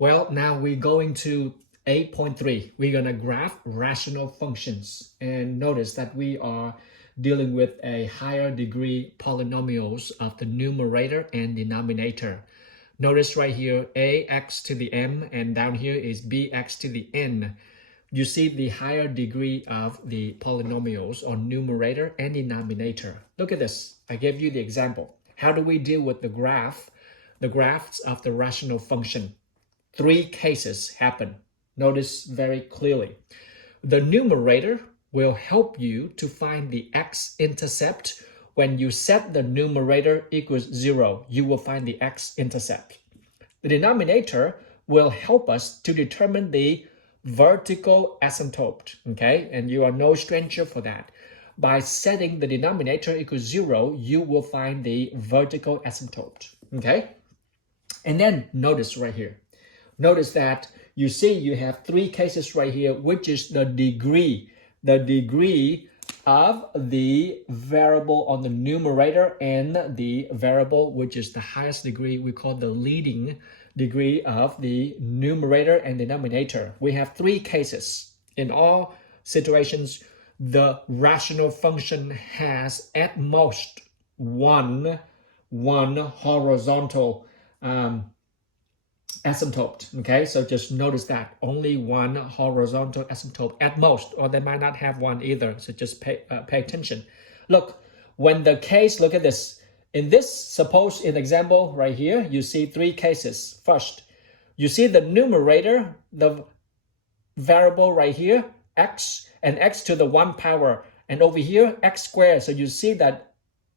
Well, now we're going to 8.3. We're going to graph rational functions. And notice that we are dealing with a higher degree polynomials of the numerator and denominator. Notice right here, ax to the m, and down here is bx to the n. You see the higher degree of the polynomials on numerator and denominator. Look at this. I gave you the example. How do we deal with the graphs of the rational function? Three cases happen. Notice very clearly. The numerator will help you to find the x-intercept. When you set the numerator equals 0, you will find the x-intercept. The denominator will help us to determine the vertical asymptote, okay? And you are no stranger for that. By setting the denominator equals 0, you will find the vertical asymptote, okay? And then notice right here. Notice that you see you have three cases right here, which is the degree of the variable on the numerator and the variable which is the highest degree, we call the leading degree of the numerator and denominator. We have three cases. In all situations, the rational function has at most one horizontal asymptote, okay? So just notice that, only one horizontal asymptote at most, or they might not have one either, so just pay attention. Look, when the case, look at this. In this, suppose in example right here, you see three cases. First, you see the numerator, the variable right here, x, and x to the 1 power, and over here, x squared. So you see that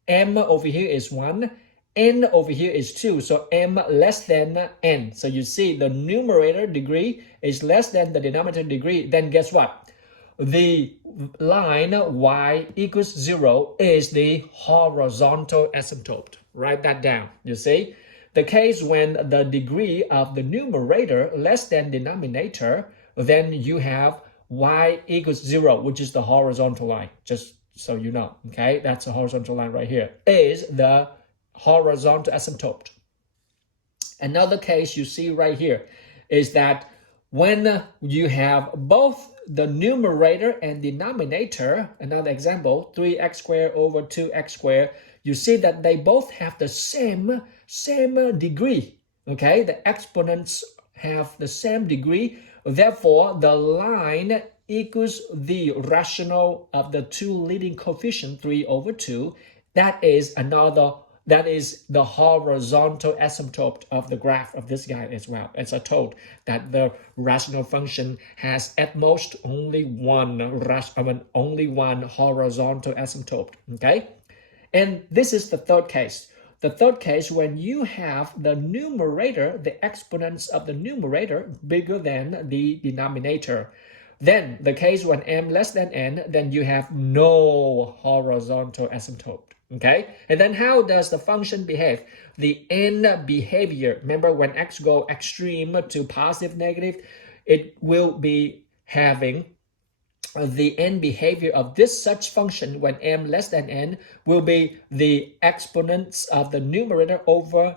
m over here is 1, n over here is 2, so m less than n. So you see the numerator degree is less than the denominator degree. Then guess what? The line y equals 0 is the horizontal asymptote. Write that down. You see? The case when the degree of the numerator less than denominator, then you have y equals 0, which is the horizontal line. Just so you know, okay? That's the horizontal line right here. Is the horizontal asymptote. Another case you see right here is that when you have both the numerator and denominator, another example, 3x squared over 2x squared, you see that they both have the same degree, okay? The exponents have the same degree. Therefore, the line equals the rational of the two leading coefficient, 3 over 2. That is the horizontal asymptote of the graph of this guy as well. As I told, that the rational function has at most only one horizontal asymptote, okay? And this is the third case. The third case, when you have the numerator, the exponents of the numerator bigger than the denominator. Then the case when m less than n, then you have no horizontal asymptote. Okay, and then how does the function behave? The n behavior, remember when x go extreme to positive, negative, it will be having the n behavior of this such function when m less than n will be the exponents of the numerator over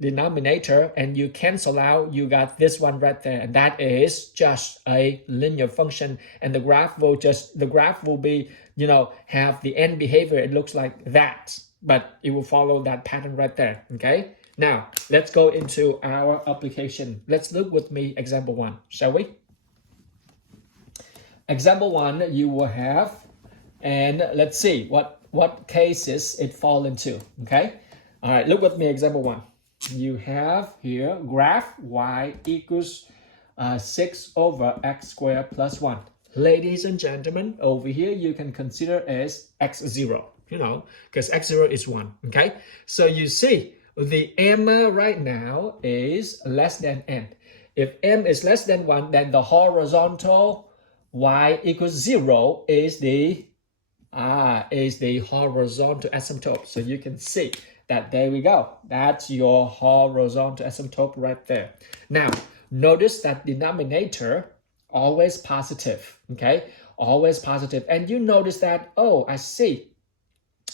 denominator, and you cancel out, you got this one right there, and that is just a linear function, and the graph will be, you know, have the n behavior. It looks like that, but it will follow that pattern right there. Okay, now let's go into our application. Let's look with me example 1, shall we? Example 1 you will have, and let's see what cases it fall into. Okay, all right, look with me, example 1. You have here graph y equals 6 over x squared plus 1. Ladies and gentlemen, over here you can consider as x0, you know, because x0 is 1, okay? So you see the m right now is less than n. If m is less than 1, then the horizontal y equals 0 is the horizontal asymptote. So you can see that, there we go. That's your horizontal asymptote right there. Now, notice that denominator always positive, okay? Always positive. And you notice that, oh, I see.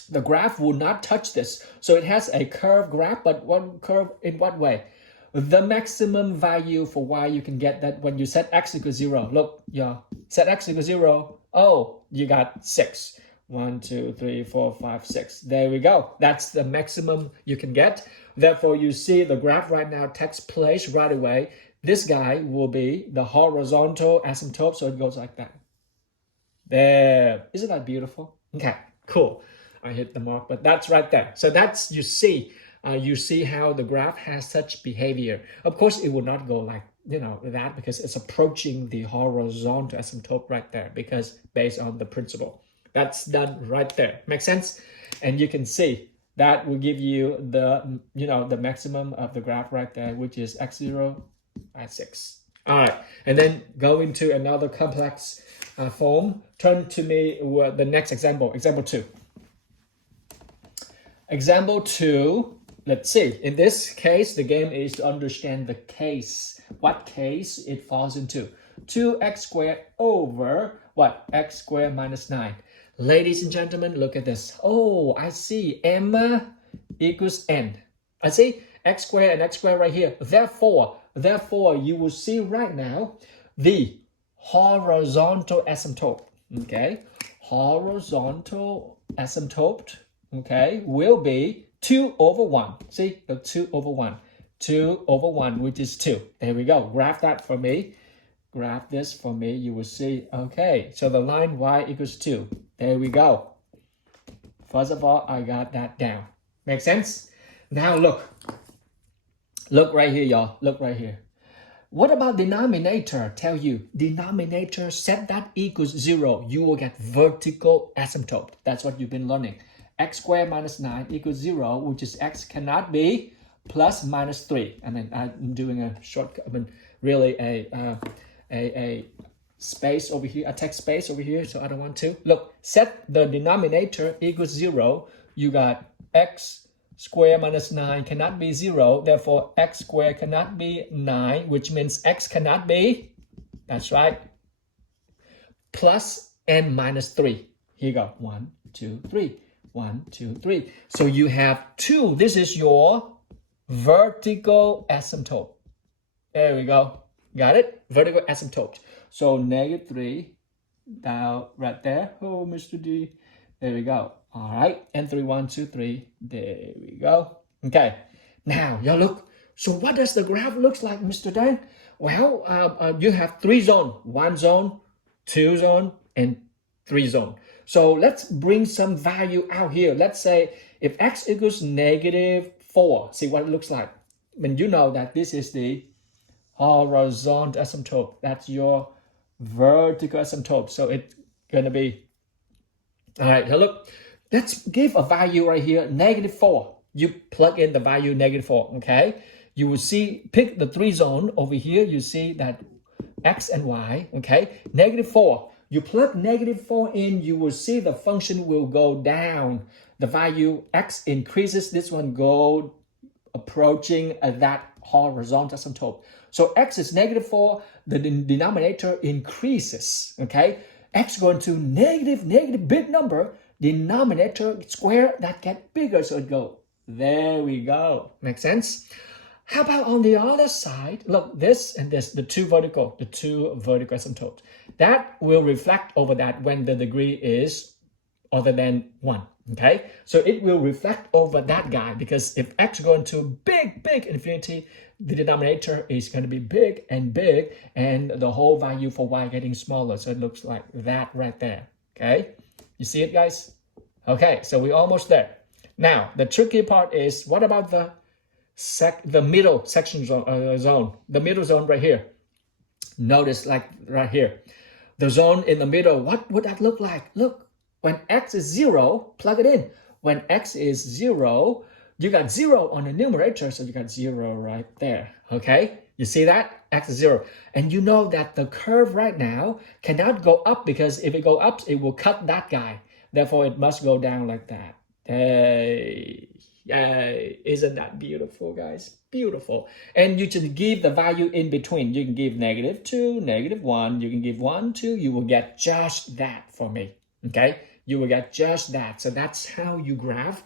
The graph will not touch this. So it has a curved graph, but one curve in what way? the maximum value for y you can get that when you set x equals 0. Look, yeah, set x equals 0. Oh, you got 6. 1, 2, 3, 4, 5, 6. There we go. That's the maximum you can get. Therefore, you see the graph right now takes place right away. This guy will be the horizontal asymptote, so it goes like that. There. Isn't that beautiful? Okay, cool. I hit the mark, but that's right there. So that's, you see how the graph has such behavior. Of course, it will not go like, that, because it's approaching the horizontal asymptote right there, because based on the principle. That's done right there. Make sense? And you can see that will give you the, the maximum of the graph right there, which is x0 at 6. All right, and then go into another complex form. Turn to me with the next example, example 2. Example 2, let's see. In this case, the game is to understand the case. What case it falls into. 2x squared over, what? X squared minus 9. Ladies and gentlemen, look at this. Oh, I see. M equals n. I see x squared and x squared right here. Therefore, you will see right now the horizontal asymptote. Okay, horizontal asymptote. Okay, will be 2 over 1. See, the 2 over 1. 2 over 1, which is 2. There we go. Graph that for me. Graph this for me. You will see. Okay, so the line y equals 2. There we go. First of all, I got that down. Make sense? Now look. Look right here, y'all. Look right here. What about denominator? Tell you, denominator, set that equals 0. You will get vertical asymptote. That's what you've been learning. X squared minus 9 equals 0, which is x cannot be plus minus 3. I mean, I'm doing a shortcut. I mean, really a space over here, a text space over here, so I don't want to. Look, set the denominator equals 0. You got x squared minus 9 cannot be 0. Therefore, x squared cannot be 9, which means x cannot be, that's right, plus n minus 3. Here you go. 1, 2, 3. 1, 2, 3. So you have 2. This is your vertical asymptote. There we go. Got it? Vertical asymptote. So negative 3 down right there. Oh, Mr. D. There we go. All right. And 3, 1, 2, 3. There we go. Okay. Now, y'all look. So what does the graph looks like, Mr. Dan? Well, you have 3 zones. 1 zone, 2 zone, and 3 zone. So let's bring some value out here. Let's say if x equals negative 4, see what it looks like. I mean, you know that this is the horizontal asymptote. That's your vertical asymptote. So it's going to be, all right, now look, let's give a value right here, negative 4. You plug in the value negative 4, okay? You will see, pick the 3 zone over here. You see that x and y, okay? Negative 4. You plug negative 4 in, you will see the function will go down. The value x increases, this one go approaching that horizontal asymptote. So x is negative 4, the denominator increases, okay? X going to negative, big number, denominator square, that get bigger, so it go. There we go. Make sense? How about on the other side? Look, this and this, the two vertical asymptotes. That will reflect over that when the degree is other than 1, okay? So it will reflect over that guy, because if x going to big infinity, the denominator is going to be big, and the whole value for y getting smaller. So it looks like that right there, okay? You see it, guys? Okay, so we're almost there. Now, the tricky part is, what about the middle section zone, the middle zone right here? Notice, like right here, the zone in the middle, what would that look like? Look, when x is 0, plug it in. When x is 0, you got 0 on the numerator, so you got 0 right there, okay? You see that? X is 0. And you know that the curve right now cannot go up, because if it go up, it will cut that guy. Therefore, it must go down like that. Hey. Yay, isn't that beautiful, guys? Beautiful. And you can give the value in between. You can give negative 2, negative 1. You can give 1, 2. You will get just that for me, okay? You will get just that. So that's how you graph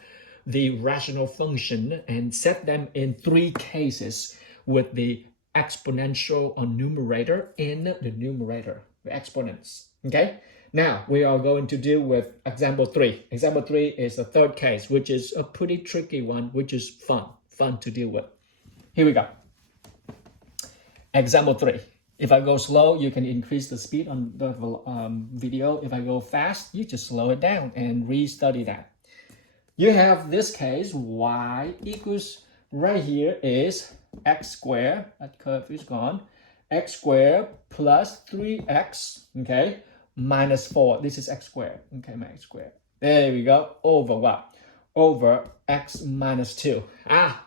the rational function and set them in 3 cases. with the exponential on numerator in the numerator, the exponents. Okay, now we are going to deal with example 3. Example 3 is the third case, which is a pretty tricky one, which is fun to deal with. Here we go. Example 3. If I go slow, you can increase the speed on the video. If I go fast, you just slow it down and re-study that. You have this case, y equals, right here is x squared, that curve is gone, x squared plus 3x, okay, minus 4. This is x squared, okay, my x squared. There we go, over what? Over x minus 2.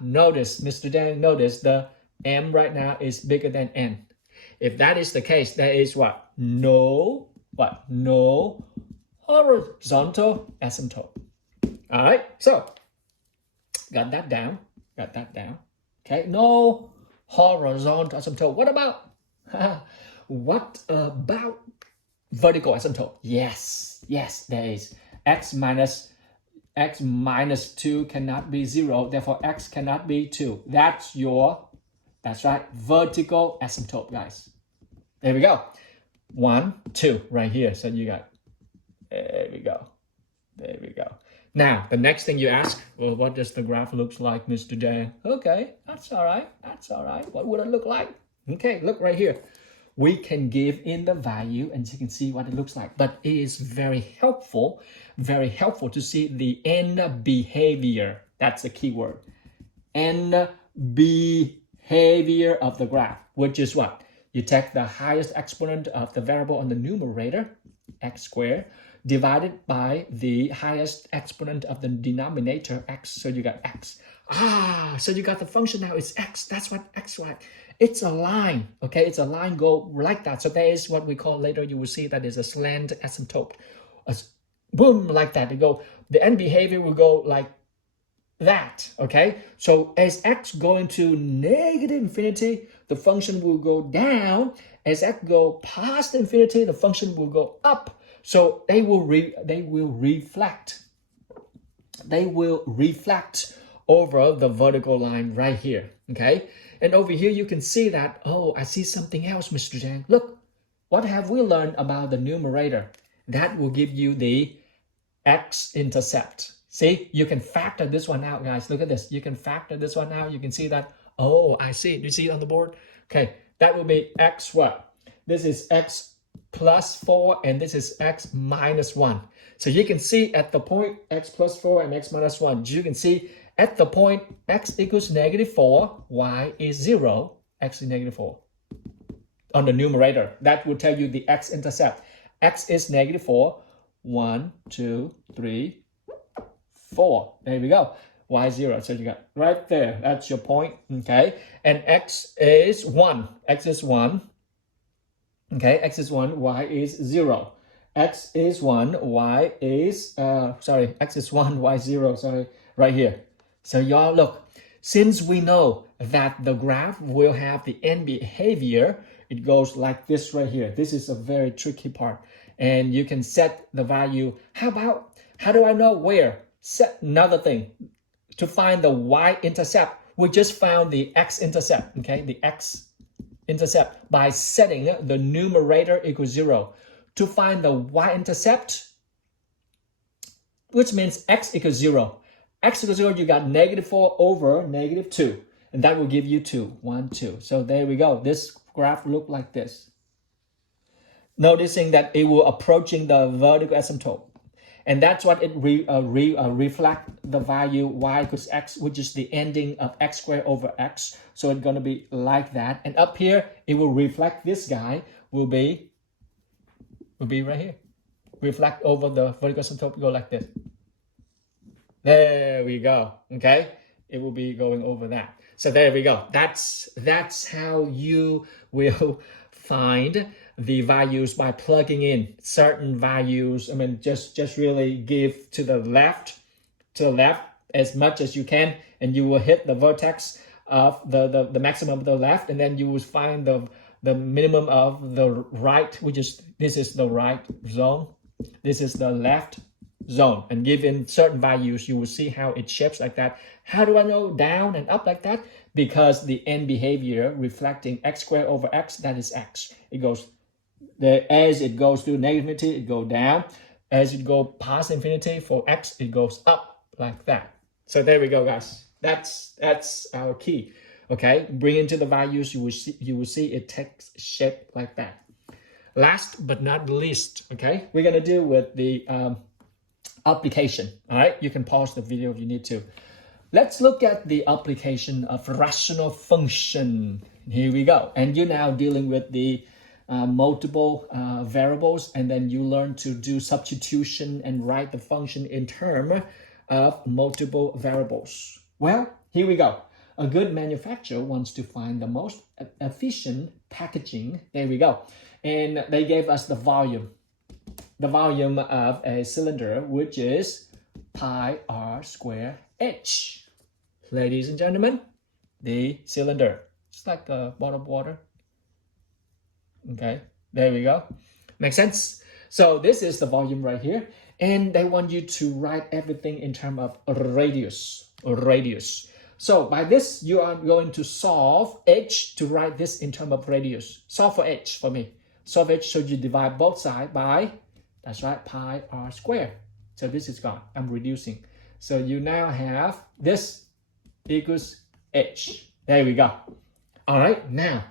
Notice, Mr. Dan, notice the m right now is bigger than n. If that is the case, there is what? No horizontal asymptote. All right, so got that down. Okay, no horizontal asymptote. What about vertical asymptote? Yes, there is. X minus 2 cannot be 0, therefore x cannot be 2. That's right, vertical asymptote, guys. There we go. 1, 2 right here. So you got, there we go. Now, the next thing you ask, well, what does the graph look like, Mr. Dan? Okay, that's all right. What would it look like? Okay, look right here. We can give in the value and you can see what it looks like. But it is very helpful to see the end behavior. That's the key word. End behavior of the graph, which is what? You take the highest exponent of the variable on the numerator, x squared, divided by the highest exponent of the denominator, x, so you got x. So you got the function now, it's x. That's what x like. It's a line, okay? It's a line go like that. So that is what we call, later you will see that is a slant asymptote. Boom, like that. The end behavior will go like that, okay? So as x going to negative infinity, the function will go down. As x go past infinity, the function will go up. So they will reflect over the vertical line right here, okay? And over here you can see that, oh, I see something else, Mr. Zhang. Look, what have we learned about the numerator? That will give you the x-intercept. See, you can factor this one out, guys. Look at this. You can factor this one out. You can see that, oh, I see. Do you see it on the board? Okay, that will be x what? This is x plus 4 and this is x minus 1. So you can see at the point x plus 4 and x minus 1, you can see at the point x equals negative 4, y is 0, x is negative 4. On the numerator, that will tell you the x-intercept. X is negative 4, 1, 2, 3, 4. There we go. Y 0. So you got right there. That's your point. Okay. And x is 1. X is 1. Okay. X is 1. Y is 0. X is 1. Y is X is 1. Y 0. Sorry. Right here. So y'all look. Since we know that the graph will have the end behavior, it goes like this right here. This is a very tricky part. And you can set the value. How do I know where? Set another thing. To find the y-intercept, we just found the x-intercept, okay? The x-intercept by setting the numerator equals 0. To find the y-intercept, which means x equals 0. X equals 0, you got negative 4 over negative 2. And that will give you 2. 1, 2. So there we go. This graph look like this. Noticing that it will approaching the vertical asymptote. And that's what it reflect the value y equals x, which is the ending of x squared over x. So it's going to be like that. And up here, it will reflect this guy will be right here. Reflect over the vertical asymptote, go like this. There we go. Okay, it will be going over that. So there we go. That's how you will find the values by plugging in certain values. I mean, just really give to the left as much as you can, and you will hit the vertex of the maximum of the left, and then you will find the minimum of the right, which is this is the right zone, this is the left zone, and given certain values, you will see how it shapes like that. How do I know down and up like that? because the end behavior reflecting x squared over x, that is x. It goes, as it goes to negative infinity, it goes down. As it goes past infinity, for x, it goes up like that. So there we go, guys. That's our key. Okay, bring into the values, you will see it takes shape like that. Last but not least, okay, we're gonna deal with the application. All right, you can pause the video if you need to. Let's look at the application of rational function. Here we go. And you're now dealing with the multiple variables, and then you learn to do substitution and write the function in terms of multiple variables. Well, here we go. A good manufacturer wants to find the most efficient packaging. There we go. And they gave us the volume of a cylinder, which is pi r squared h. Ladies and gentlemen, the cylinder. It's like a bottle of water. Okay, there we go. Makes sense? So this is the volume right here. And they want you to write everything in terms of radius. So by this, you are going to solve h to write this in terms of radius. Solve for h for me. Solve h, so you divide both sides by, that's right, pi r squared. So this is gone. I'm reducing. So you now have this equals h. There we go. All right, now,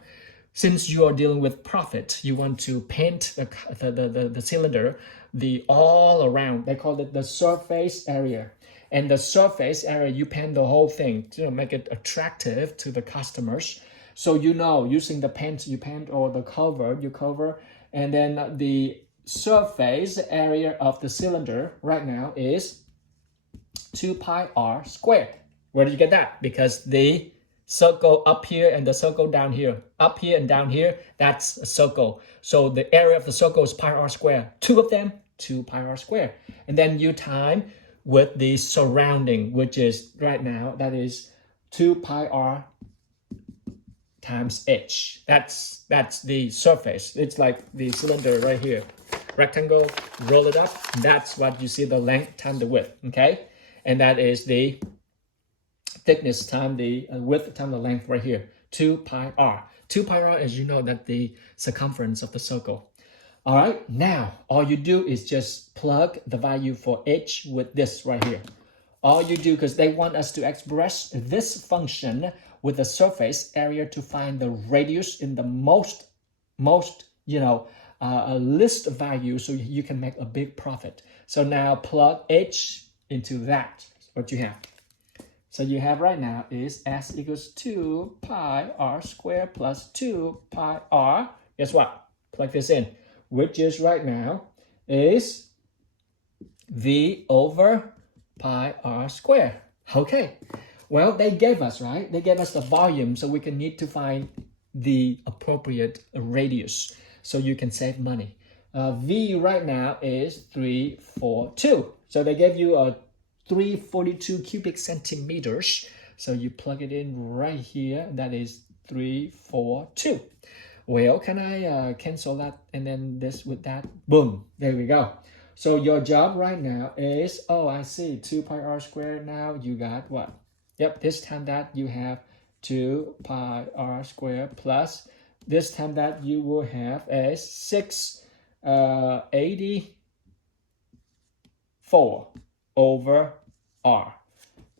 since you are dealing with profit, you want to paint the cylinder, the all around, they call it the surface area. And the surface area, you paint the whole thing to make it attractive to the customers. So you know, using the paint, you paint, or the cover, you cover, and then the surface area of the cylinder right now is 2 pi r squared. Where did you get that? Because the circle up here and the circle down here, up here and down here, that's a circle. So the area of the circle is pi r squared. Two of them, 2 pi r squared. And then you time with the surrounding, which is right now, that is 2 pi r times h. That's the surface. It's like the cylinder right here. Rectangle, roll it up. That's what you see, the length times the width, okay? And that is the thickness times the width times the length right here. 2 pi r. 2 pi r, as you know, that's the circumference of the circle. All right, now all you do is just plug the value for h with this right here. All you do, because they want us to express this function with the surface area to find the radius in the most list value, so you can make a big profit. So now plug h into that, what you have. So you have right now is s equals 2 pi r squared plus 2 pi r. Guess what? Plug this in, which is right now is v over pi r squared. Okay. Well, they gave us, right? They gave us the volume, so we can need to find the appropriate radius so you can save money. V right now is 342. So they gave you a 342 cubic centimeters. So you plug it in right here. That is 342. Well, can I cancel that and then this with that? Boom. There we go. So your job right now is, oh, I see, 2 pi r squared. Now you got what? Yep, this time that you have 2 pi r squared plus this time that you will have as 684 over r.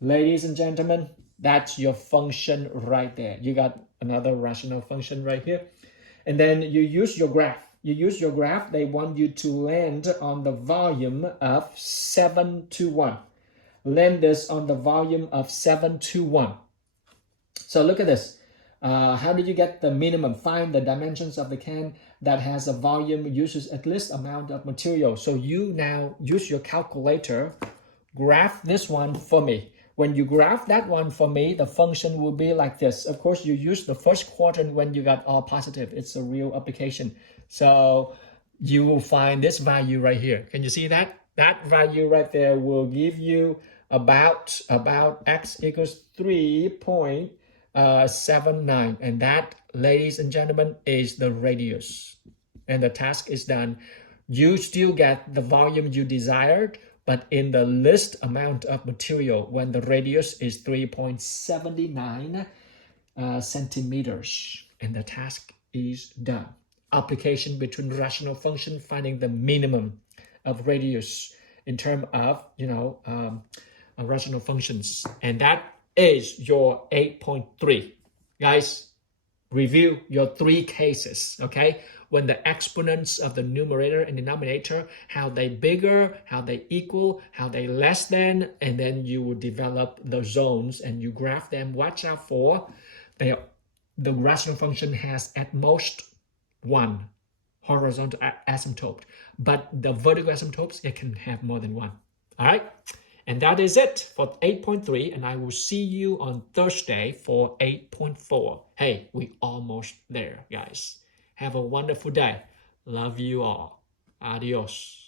Ladies and gentlemen, that's your function right there. You got another rational function right here. And then you use your graph. They want you to land on the volume of 721. Land this on the volume of 721. So look at this. How did you get the minimum? Find the dimensions of the can that has a volume, uses at least amount of material. So you now use your calculator, graph this one for me. When you graph that one for me, the function will be like this. Of course, you use the first quadrant when you got all positive. It's a real application. So you will find this value right here. Can you see that? That value right there will give you about x equals 3.79. And that, ladies and gentlemen, is the radius. And the task is done. You still get the volume you desired, but in the least amount of material when the radius is 3.79. centimeters, and the task is done. Application between rational function, finding the minimum of radius in terms of rational functions, and that is your 8.3. Guys, review your 3 cases, okay? When the exponents of the numerator and denominator, how they bigger, how they equal, how they less than, and then you will develop the zones and you graph them. Watch out for the rational function has at most 1 horizontal asymptote, but the vertical asymptotes, it can have more than 1. All right? And that is it for 8.3, and I will see you on Thursday for 8.4. Hey, we almost there, guys. Have a wonderful day. Love you all. Adios.